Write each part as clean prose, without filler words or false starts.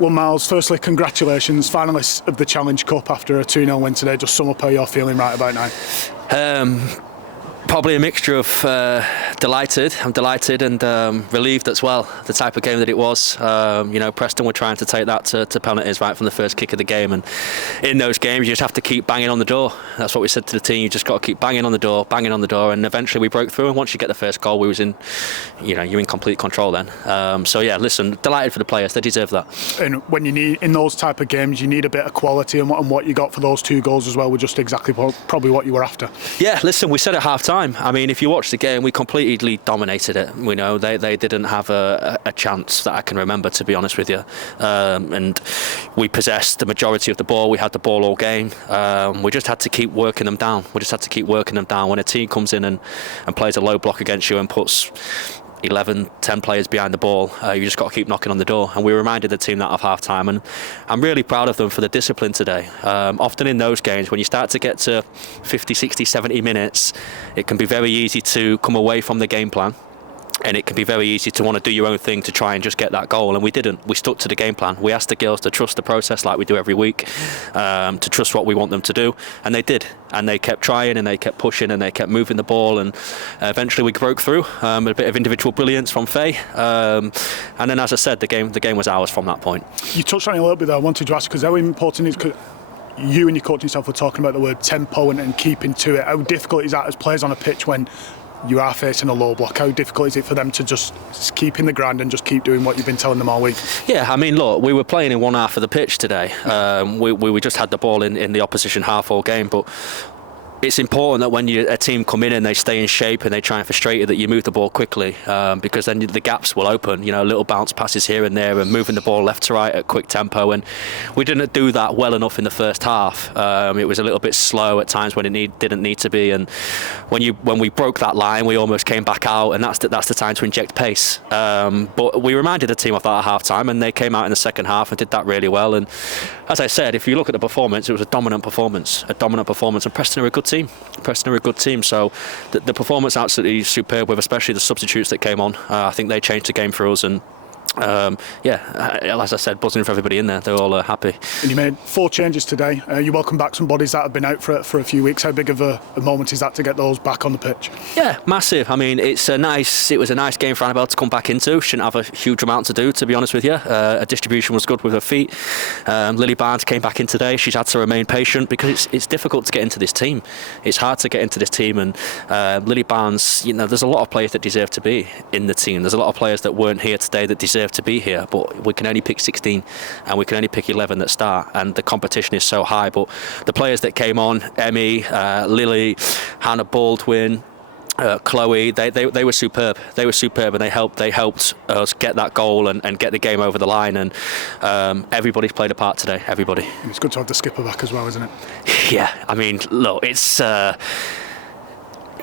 Well, Miles, firstly, congratulations, finalists of the Challenge Cup after a 2-0 win today. Just sum up how you're feeling right about now. Probably a mixture of delighted. I'm delighted and relieved as well. The type of game that it was. Preston were trying to take that to penalties right from the first kick of the game, and in those games you just have to keep banging on the door. That's what we said to the team. You just got to keep banging on the door, and eventually we broke through. And once you get the first goal, we was in, you're in complete control then. Listen, delighted for the players. They deserve that. And when you need in those type of games, you need a bit of quality, and what you got for those 2 goals as well were just exactly probably what you were after. Yeah, listen, we said at half time. I mean, if you watch the game, we completely dominated it. They didn't have a chance that I can remember, to be honest with you. And we possessed the majority of the ball. We had the ball all game. We just had to keep working them down. When a team comes in and plays a low block against you and puts 11, 10 players behind the ball, you just got to keep knocking on the door. And we reminded the team that of half time, and I'm really proud of them for the discipline today. Often in those games, when you start to get to 50, 60, 70 minutes, it can be very easy to come away from the game plan. And it can be very easy to want to do your own thing to try and just get that goal, and we didn't. We stuck to the game plan. We asked the girls to trust the process like we do every week, to trust what we want them to do, and they did. And they kept trying, and they kept pushing, and they kept moving the ball, and eventually we broke through. A bit of individual brilliance from Faye, and then, as I said, the game was ours from that point. You touched on it a little bit there. I wanted to ask, because how important is you and your coaching staff were talking about the word tempo and keeping to it. How difficult is that as players on a pitch when you are facing a low block? How difficult is it for them to just keep in the ground and just keep doing what you've been telling them all week? Yeah, I mean, look, we were playing in one half of the pitch today. We just had the ball in the opposition half all game, but it's important that when a team come in and they stay in shape and they try and frustrate you, that you move the ball quickly, because then the gaps will open. Little bounce passes here and there, and moving the ball left to right at quick tempo. And we didn't do that well enough in the first half. It was a little bit slow at times when it didn't need to be. And when we broke that line, we almost came back out, and that's the time to inject pace. But we reminded the team of that at half time, and they came out in the second half and did that really well. And as I said, if you look at the performance, it was a dominant performance. And Preston are a good team. So the performance absolutely superb, with especially the substitutes that came on. I think they changed the game for us, and as I said, buzzing for everybody in there. They're all happy. And you made 4 changes today. You welcome back some bodies that have been out for a few weeks. How big of a moment is that to get those back on the pitch? Yeah, massive. I mean, it was a nice game for Annabelle to come back into. Shouldn't have a huge amount to do, to be honest with you. Her distribution was good with her feet. Lily Barnes came back in today. She's had to remain patient, because it's difficult to get into this team. It's hard to get into this team, and Lily Barnes, there's a lot of players that deserve to be in the team. There's a lot of players that weren't here today that deserve to be here, but we can only pick 16 and we can only pick 11 that start, and the competition is so high. But the players that came on, Emmy, Lily, Hannah Baldwin, Chloe, they were superb. And they helped us get that goal and get the game over the line. And everybody's played a part today. Everybody. And it's good to have the skipper back as well, isn't it? Yeah. I mean, look, it's.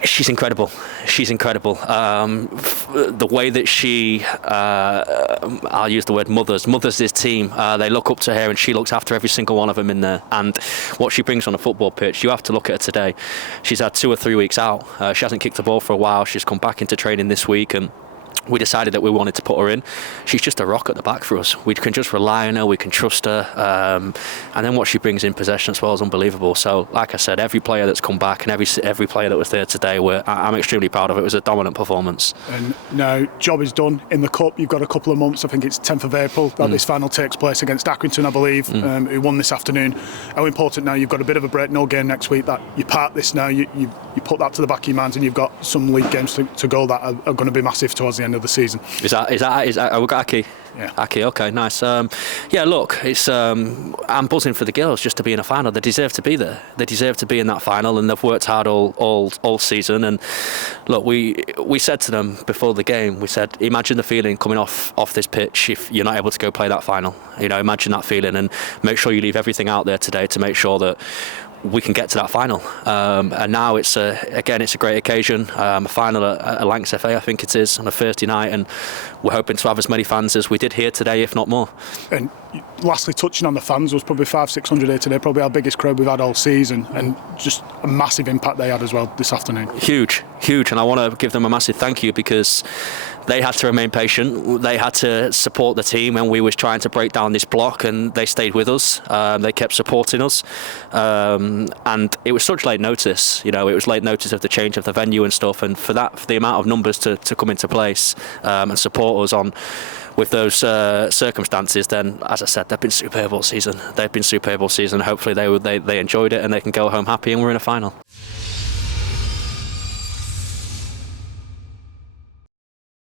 She's incredible. The way that she, I'll use the word mothers this team. They look up to her, and she looks after every single one of them in there. And what she brings on a football pitch, you have to look at her today. She's had 2 or 3 weeks out. She hasn't kicked the ball for a while. She's come back into training this week, and we decided that we wanted to put her in. She's just a rock at the back for us. We can just rely on her, we can trust her, and then what she brings in possession as well is unbelievable. So, like I said, every player that's come back and every player that was there today, I'm extremely proud of it. It was a dominant performance. And now, job is done in the Cup. You've got a couple of months, I think it's 10th of April, that this final takes place against Accrington, I believe, who won this afternoon. How important now, you've got a bit of a break, no game next week, that you part this now, you put that to the back of your minds, and you've got some league games to go that are going to be massive towards the end of the season. Is that we got Aki? Yeah. Aki, okay, nice. Look, it's I'm buzzing for the girls just to be in a final. They deserve to be there. They deserve to be in that final, and they've worked hard all season. And look, we said to them before the game, we said, imagine the feeling coming off this pitch if you're not able to go play that final. Imagine that feeling, and make sure you leave everything out there today to make sure that we can get to that final. And now it's a great occasion. A final at Lancs FA, I think it is, on a Thursday night, and we're hoping to have as many fans as we did here today, if not more. And lastly, touching on the fans, was probably 500-600 here today, probably our biggest crowd we've had all season, and just a massive impact they had as well this afternoon. Huge, and I want to give them a massive thank you, because they had to remain patient. They had to support the team when we was trying to break down this block, and they stayed with us. They kept supporting us, and it was such late notice. It was late notice of the change of the venue and stuff, and for the amount of numbers to come into place and support us on with those circumstances, then, as I said, they've been superb all season. Hopefully they enjoyed it and they can go home happy, and we're in a final.